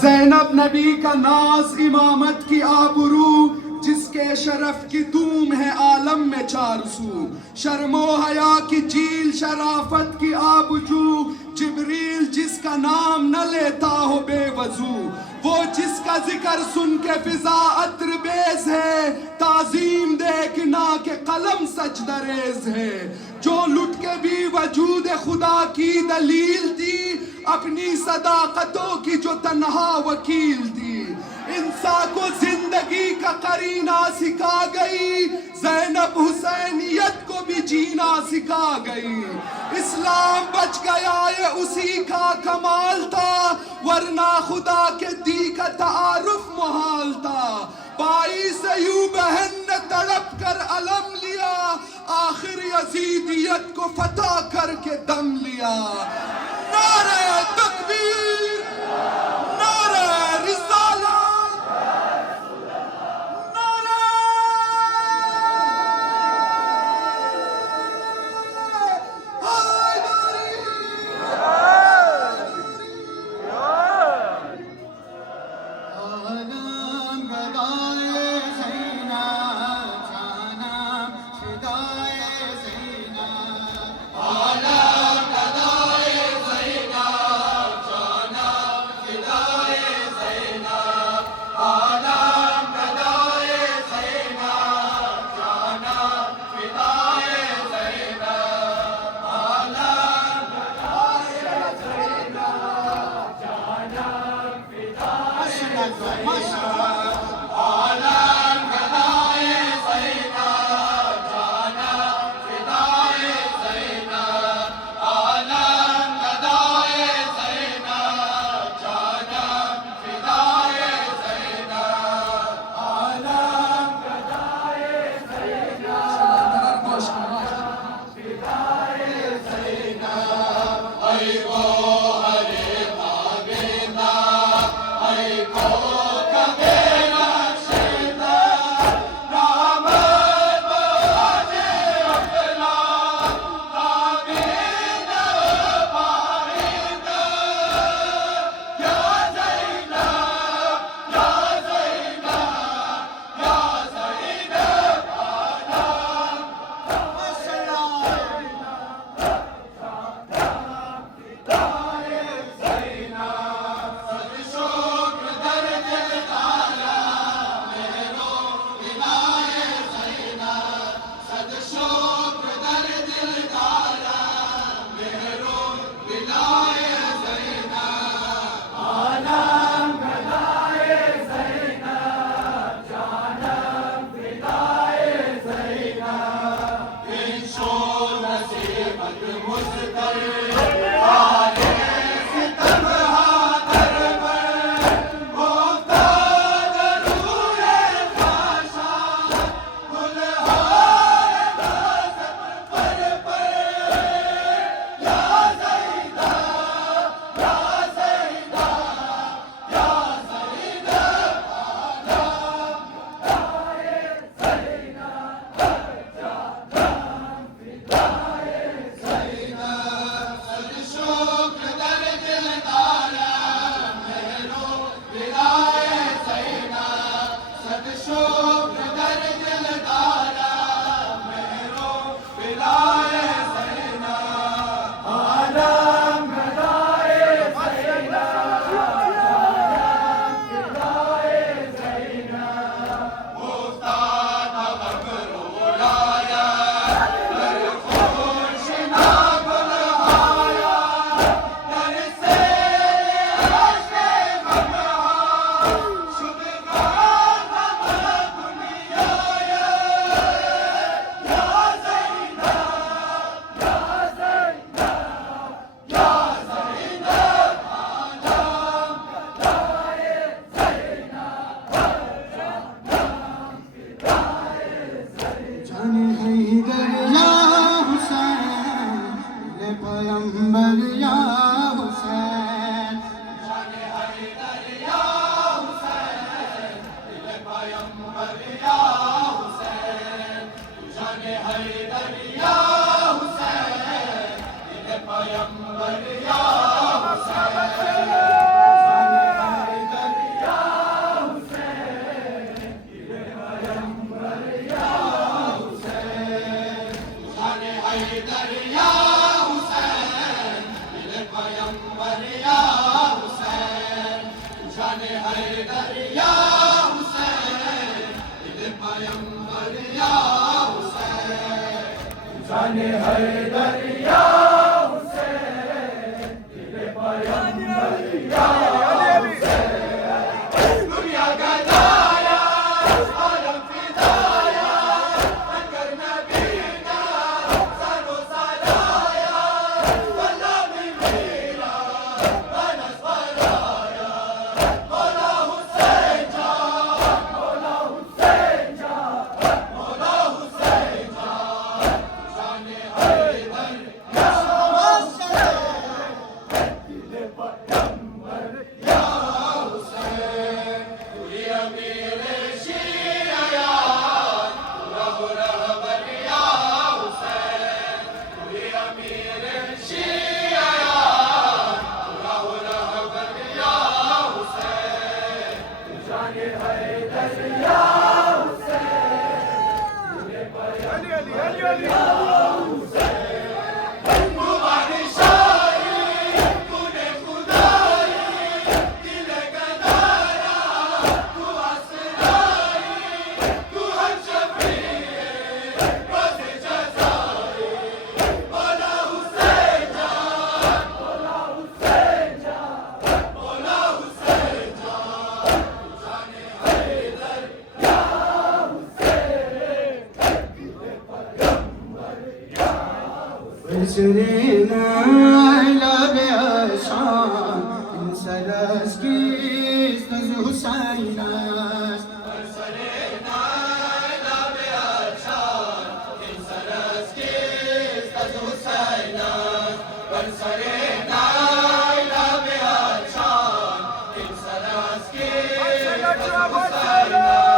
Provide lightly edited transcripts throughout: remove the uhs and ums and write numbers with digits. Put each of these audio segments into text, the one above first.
ज़ैनब नबी का नाज इमामत की आबरू, जिसके शरफ की धूम है आलम में चारसू। शर्मो हया की झील शराफत की आबजू, जिब्रील जिसका नाम न लेता हो बेवजू। वो जिसका जिक्र सुन के फिजा अत्र बेज है, ताजीम देखना के कलम सजदरेज है। जो लुट के भी वजूद खुदा की दलील थी, अपनी सदाकतों की जो तन्हा वकील थी। इंसान को जिंदगी का करीना सिखा गई, ज़ैनब हुसैनियत को भी जीना सिखा गई। इस्लाम बच गया ये उसी का कमाल था, वरना खुदा के दी का तारुफ मुहाल था। बाई से यूं बहन ने तड़प कर अलम लिया, आखिर यजीदियत को फतह करके दम लिया। नारे तकबीर, नारे रिसालत, नारे Hydari. Amen. سرينا إلى بأشان إن سلاسكيس نزو سايناس سرينا إلى بأشان إن سلاسكيس نزو سايناس سرينا إلى بأشان إن سلاسكيس نزو سايناس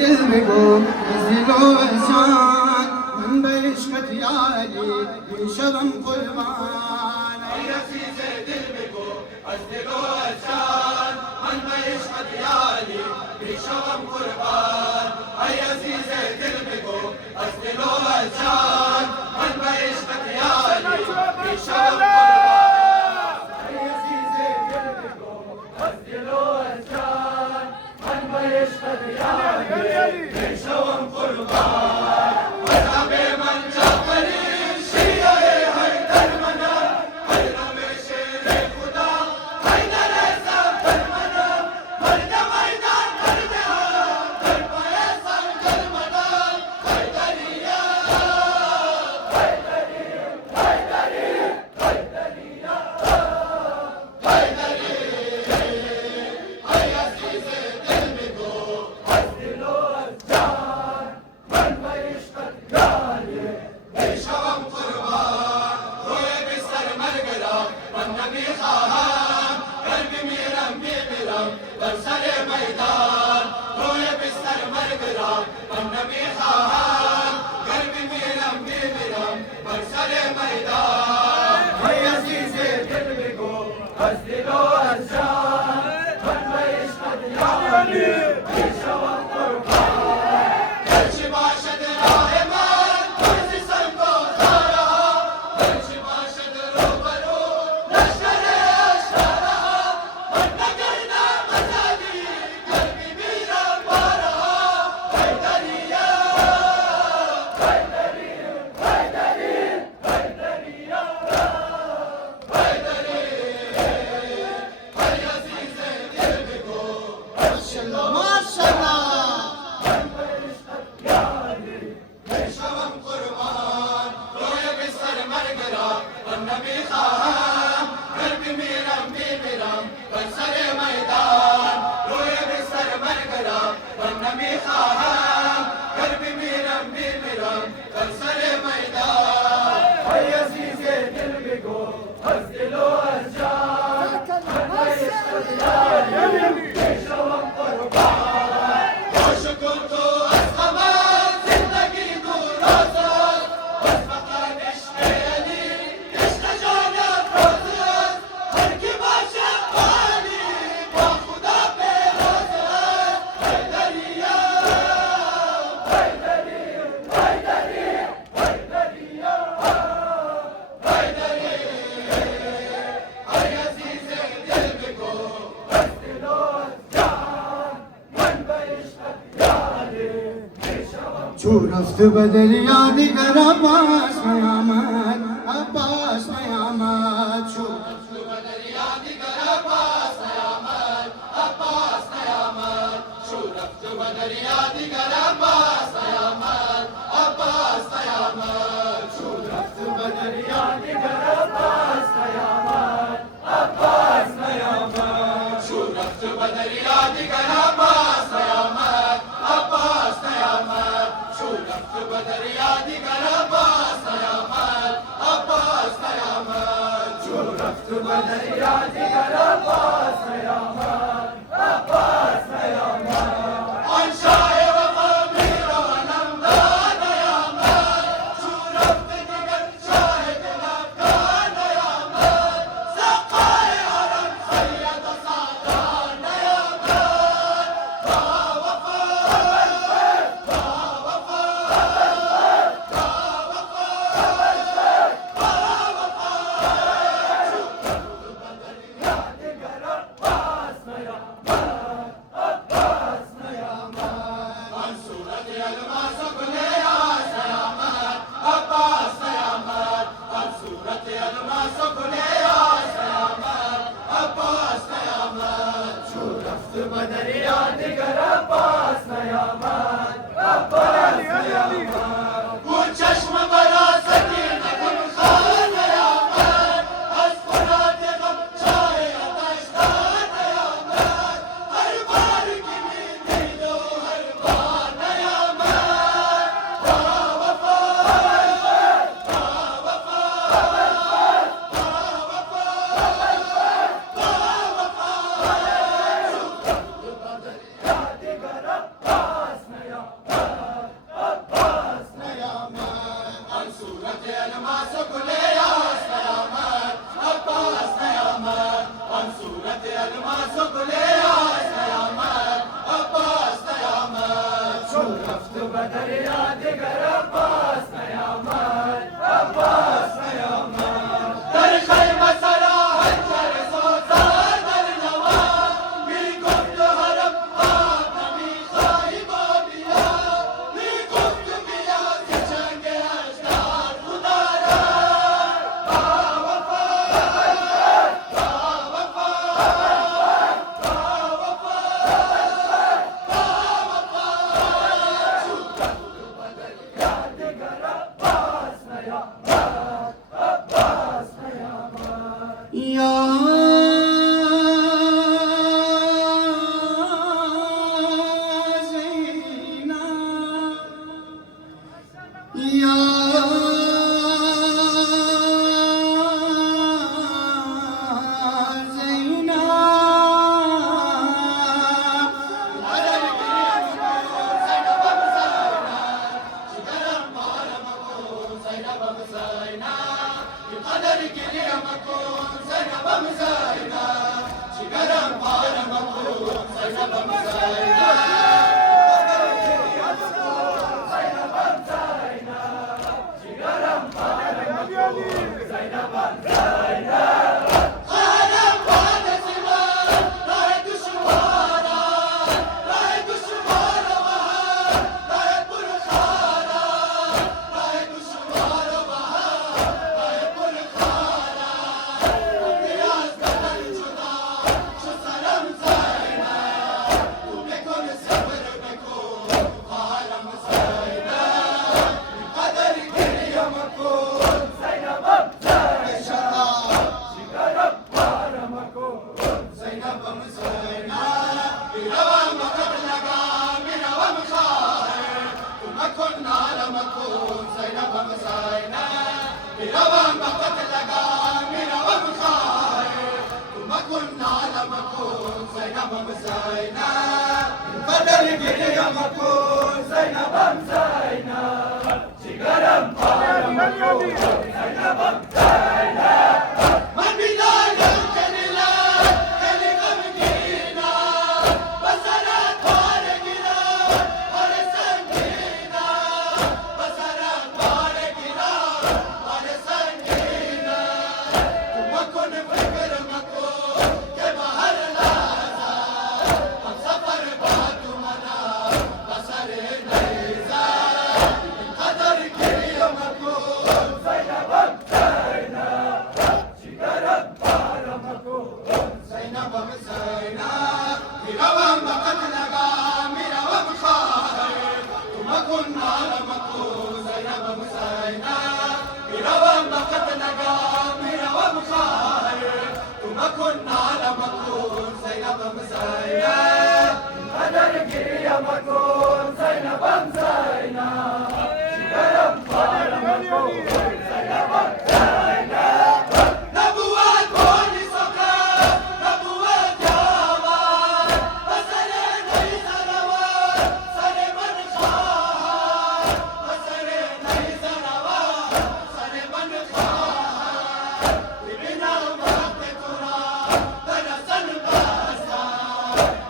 دل بگو از دل و احسان من به عشقت یاری میشوم قربان ای عزیز دل بگو از دل و احسان من به عشقت یاری میشوم قربان ای عزیز دل بگو از دل و احسان من به عشقت یاری میشوم قربان ای عزیز دل بگو از دل و احسان من به عشقت یاری میشوم قربان مذهب من جعفری شیعه حیدر منم حیدر شیر خدا حیدر زفر منم مرد میدان مرد حرم در پای سنگر منم حیدریه حیدریه حیدریه حیدریه حیدریه ای عزیز دل بگو از دل و از جان من به عشقت یاری میشوم قربان روی بستر مرگ را من نمیخواهم گر بمیرم میمیرم بر سر میدان روی بستر مرگ را من نمیخواهم گر بمیرم میمیرم بر سر میدان مرگرا من نمیخواهم گر بمیرم میمیرم بر سر میدان روی بستر مرگرا من نمیخواهم گر بمیرم میمیرم بر سر میدان ای عزیز دل بگو از دل و از جان من عشقت یاری میشوم قربان خوش کن تو از غمت زندگی دور آزاد بس فقط عشق علی عشق جان افروز است هر کی باشه علی با خدا پیروز است حیدریا حیدریا حیدریا حیدریا حیدریا ای عزیز دل بگو از دل و از جان من به عشقت یاری میشوم چو رفت به دریا دیگر عباس نیامد عباس نیامد چو رفت به دریا دیگر عباس نیامد عباس نیامد چو رفت به دریا دیگر عباس نیامد عباس نیامد چو رفت به دریا دیگر عباس نیامد عباس نیامد چو رفت به دریا دیگر عباس نیامد عباس نیامد چو رفت به دریا دیگر عباس نیامد عباس نیامد چو رفت به دریا دیگر عباس نیامد عباس نیامد آن شاه وفا میرانم نیامد چو رفت دیگر شاه دل افغان نیامد سقای حرم سید و سادان نیامد با وفا با وفا با وفا با وفا دیگر عباس نیامد عباس نیامد آن صورت الماس و گل یاس نیامد عباس نیامد آن صورت الماس و گل یاس نیامد عباس نیامد چو رفت به دریا دیگر عباس نیامد عباس نیامد او چشم مرا سکین گلخوار نیامد از فرات غم چای آتشدار نیامد هر بار که می‌دید و هر بار نیامد با وفا با وفا با وفا با وفا دیگر عباس نیامد عباس نیامد آن صورت الماس و گل یاس نیامد عباس نیامد آن صورت الماس و گل یاس نیامد عباس نیامد چو رفت به دریا دیگر عباس نیامد عباس نیامد در خیمه سرا حنجر سوزان در نوا میگفت حرم آب نمیخواهی با بیا میگفت بیا ز جنگ اژدها خدا را با وفا با وفا با وفا با وفا چو رفت به دریا دیگر عباس نیامد عباس نیامد یا زینب یا Zainab'ım Zeynep Kader geriye makul Zeynab'ım Zeynep Cigaram param makul Zeynab'ım Zeynep Man bilalım keniler Keligam gina Basarat pare gina Pare sangina Basarat pare gina Pare sangina Tumakun fikr makul Ke bahar laza Hum safar baat mana Basare naiza Qadar geriye makul Zeynab'ım Zeynep Cigaram param makul Zeynab'ım Zeynep Miravam bakat laga Miravam khair Tumakun nala makul Zeynab'ım Zeynep Miravam bakat laga Miravam khair Tumakun nala makul Zeynab'ım Zeynep Qadar geriye makul Zeynab'ım Zeynep Cigaram param makul Zeynab'ım Zeynep Nabuat boni sokak Nabuat yaman Basare nahi zarawan Sare man khahar Basare nahi zarawan Sare man khahar Bibina umat tura Darasan basa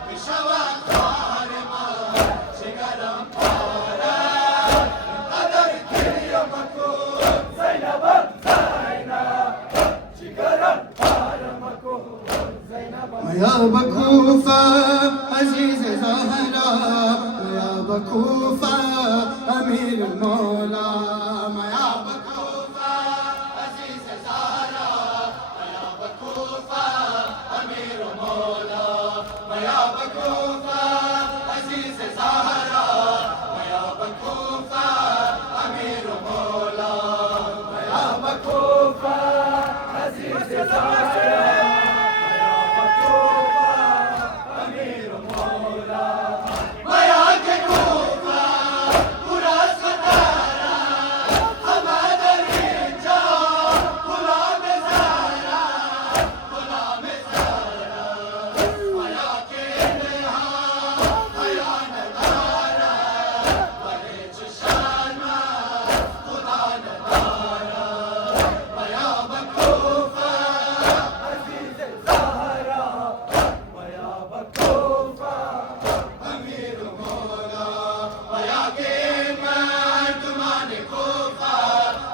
Bishawa kharema Cigaram param Qadar geriye makul Zeynab'ım Zeynep Cigaram param makul Zeynab'ım Ya Bakufa Aziz Zahra Ya Bakufa Amir Mola Ya Bakufa Aziz Zahra Ya Bakufa Amir Mola Ya Bakufa Aziz Zahra Ya Bakufa Amir Mola Ya Bakufa Aziz Zahra Maya ke Kufa Uras Khatara Hamad Rinja Ghulam Zara Ghulam Zara Maya ke Neha Maya Nadara Bade Chusharma Khuda Nadara Maya Bakufa Aziz Zahra Maya Bakufa Amir Mola Maya ke mardman Kufa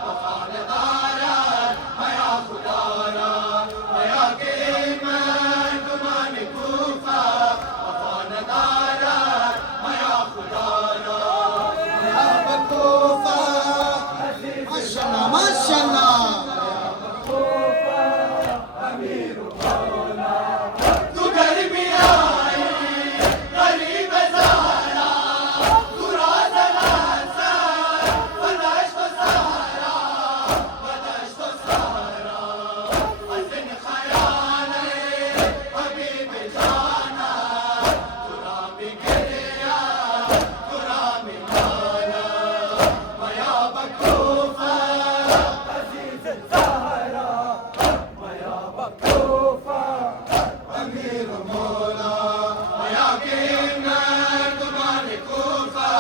Wafadara Maya Khudara Maya ke mardman Kufa Wafadara Maya Khudara Maya Bakufa Mashallah Mashallah Tu garbi aayi garib zahra Tu raz nasa badasht sahara azin khayal habib jana tura bigriya tura milana Maya Bakufa Aziz Zahra Maya Bakufa Amir Mola Maya ke mardman Kufa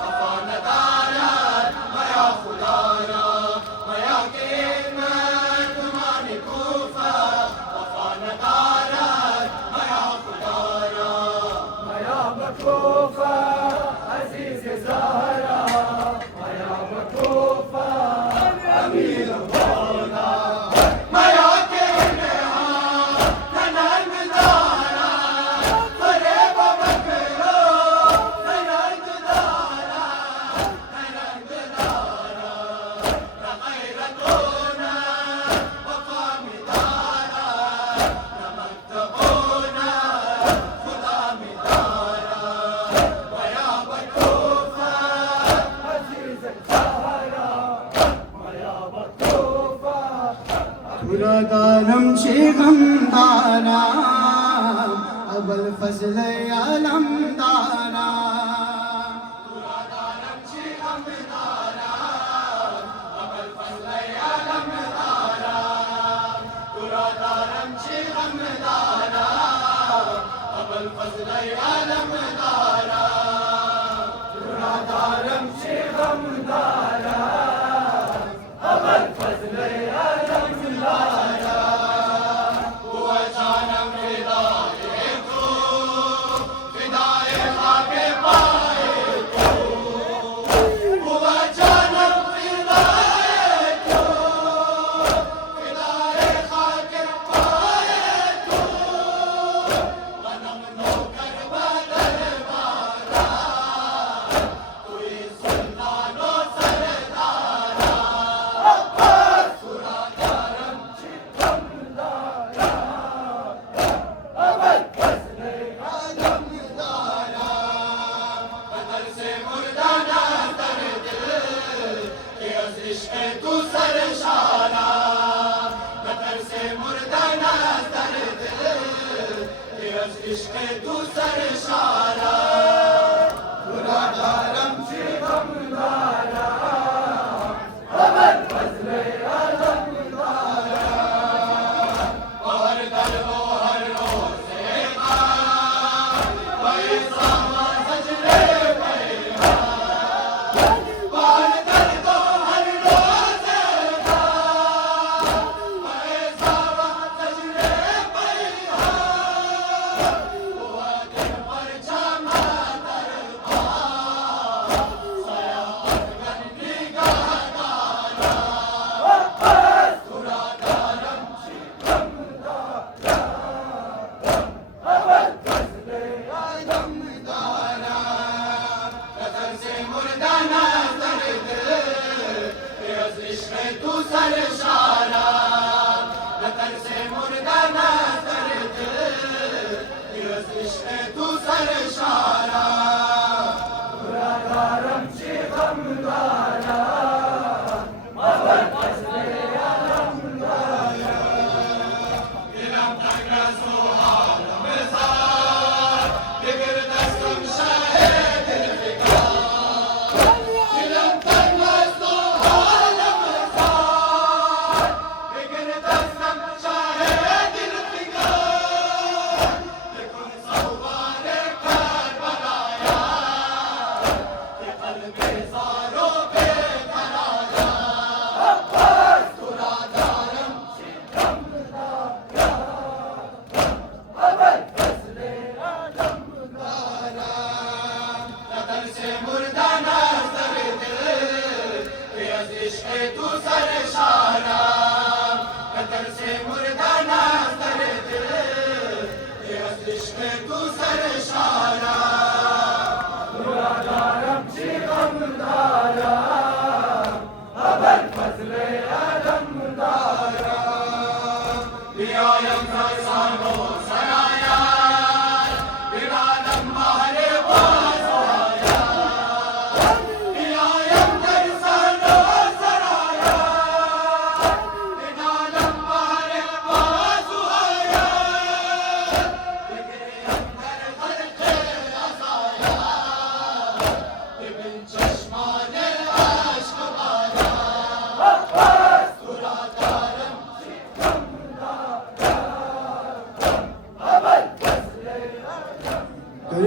Wafadara Maya Khudara Maya ke mardman Kufa Wafadara Maya Khudara Maya Bakufa Aziz Zahra Maya Bakufa Amir Mola Maya ke neha Nanar Dara Fareb Bakro Nanar Dara Nanar Dara Raqairatuna Waqam Dara Namaktabuna Khuda Dara Maya Bakufa Aziz Zahra Maya Bakufa Buradanım Şigamdana Abul Fazl Alamdana Buradanım Şigamdana Abul Fazl Alamdana Buradanım Şigamdana Abul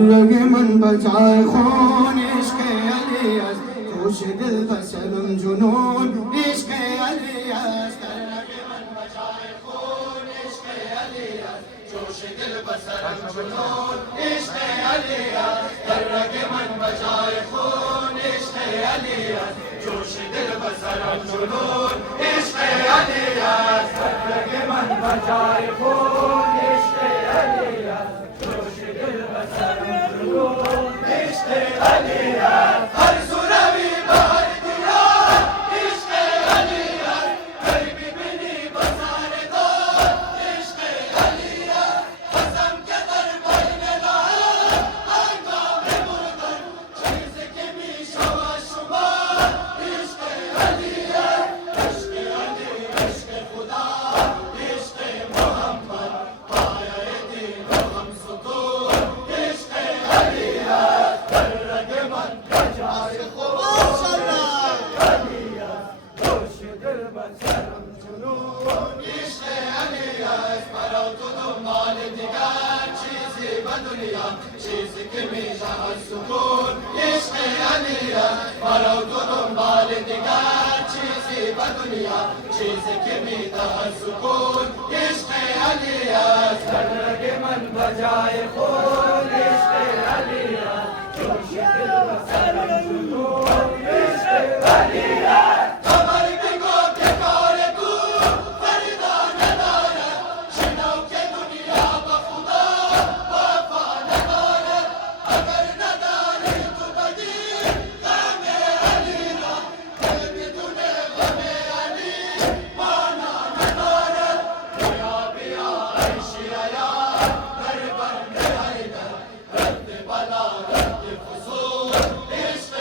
रगे मन बचाए खून इश्क alias जोश दिल बसरम जुनून इश्क alias रगे मन बचाए खून इश्क अलियस जोश दिल बसरम जुनून इश्क अलियस रगे मन बचाए खून इश्क अलियस जोश दिल बसरम जुनून इश्क अलियस रगे मन बचाए खून इश्क अलियस जोश दिल बसरम इश्क अलियस हर सुरवी बहर दिया इश्क अलियस गरीबी बिनी बसारे दो इश्क अलियस कसम के दरबार में ला आका में मुर्दन चीज के भी शवा शुमार इश्क अलियस इश्क अली इश्क खुदा इश्क मोहम्मद पाया दीन हम सुकून इश्क अलियस रगे मन बचाए जोश दिल बसरम जुनून इश्क अलियस मरो तो माल दिगार चीज़ी دنیا چیزی که میشه از سکون عشق علیه مرا تو دنبال دیگر چیزی به دنیا چیزی که میده از سکون عشق علیه سرگ من بجای خود عشق علیه جوش دل و سرم سکون عشق علیه خبر بگو که کار تو فردا ندارد شنو که دنیا به خدا وفا ندارد اگر نداری تو بدی غم علی را دل بدون غم علی مانا ندارد بیا بیا عیشی یا در بند حیدر رد بلا رد فسوق عشق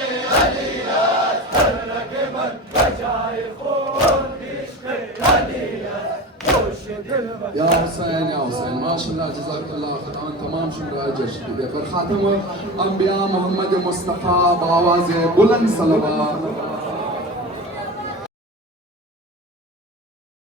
علی است فرق من بجای خون عشق علی است جوش دل و या हुसैन माशाल्लाह जज़ाकल्लाह खुदा तमाम शुक्रिया जश्न दे पर खातम अंबिया मोहम्मद मुस्तफ़ा बावाज़ बुलंद सलवा